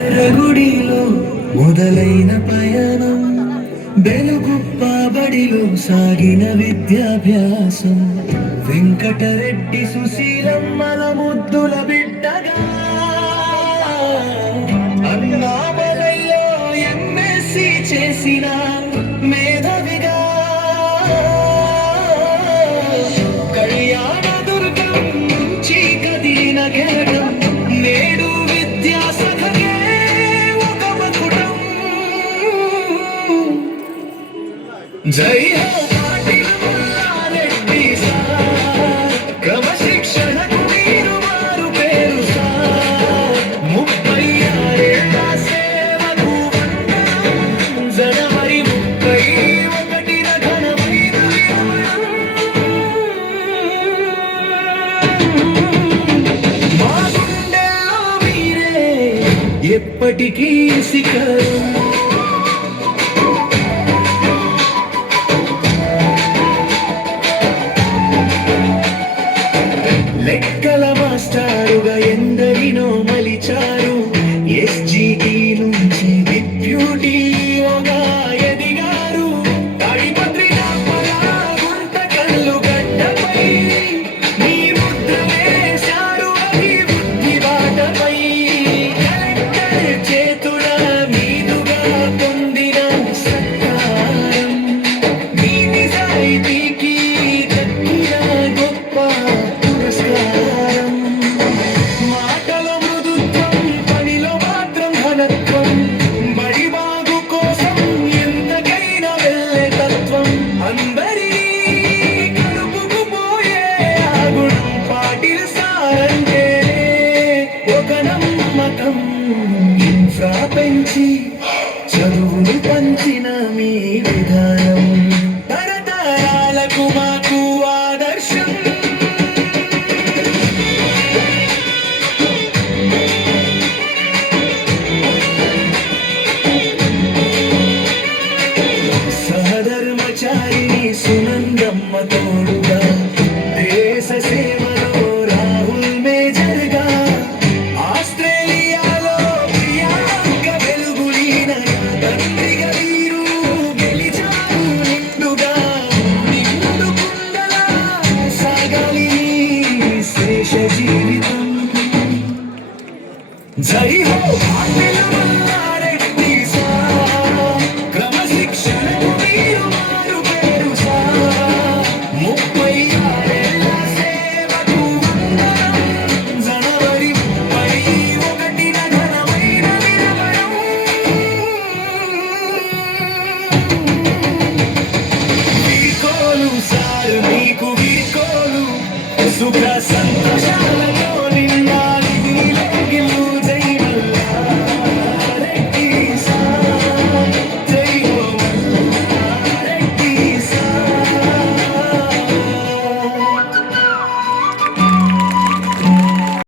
రగుడిలో మొదలైన పయనం వెలుగుప్ప బడిలో సాగిన విద్యాభ్యాసం వెంకటరెడ్డి సుశీలమ్మల ముద్దుల బిడ్డగా అన్నామలైలో ఎంఎస్సి చేసిన మేధావిగా కళ్యాణ దుర్గం నుంచి కదిలిన కెరటం నేడు విద్యాసఖకే ఒక మకుటం. జై హో పాటిల్ మల్లారెడ్డి సార్, క్రమశిక్షణకు మీరు మారు పేరు సార్. 36 సేవకు వందనం, జనవరి 31న ఘనమైన మా గుండెల్లో మీరే ఎప్పటికీ శిఖరం. లెక్కల మాస్టారుగా ఎందరినో మలిచారు. ఎస్జిటి నుంచి డిప్యూటీగా ఎదిగారు. తాడిపత్రిక గుంట కళ్ళు గడ్డపై మీ ముద్ర వేశారు అభివృద్ధి బాటపై. కలెక్టర్ చేతుల మీదుగా పొందిన సత్కారం మీ నిజాయితీకి దక్కిన గొప్ప పురస్కారం. మాటల మృదుత్వం, పనిలో మాత్రం ఘనత్వం, బడి బాగు కోసం ఎంతకైనా వెళ్ళే తత్వం. అందరినీ కలుపుకుపోయే ఆ గుణం పాటిల్ సారంటే ఒక నమ్మకం. ఇన్ఫ్రా పెంచి చదువులు పంచిన మీ విధానం తరతరాలకు మాకు ఆదర్శం. సహధర్మచారిణి సునందమ్మ తోడుగా, దేశ సేవలో రాహుల్ మేజర్గా, ఆస్ట్రేలియాలో ప్రియాంక వెలుగులీన తండ్రిగా వీరు గెలిచారు నిండుగా. నిండు కుండలా సాగాలి శేష జీవితం. జై హో పాటిల్ మల్లారెడ్డి సార్, క్రమశిక్షణకు మీరు మారు పేరు సార్. 36 సేవకు వందనం, జనవరి 31న ఘనమైన విరమణం. వీడ్కోలు సార్, మీకు వీడ్కోలు. సుఖ సంతోషాల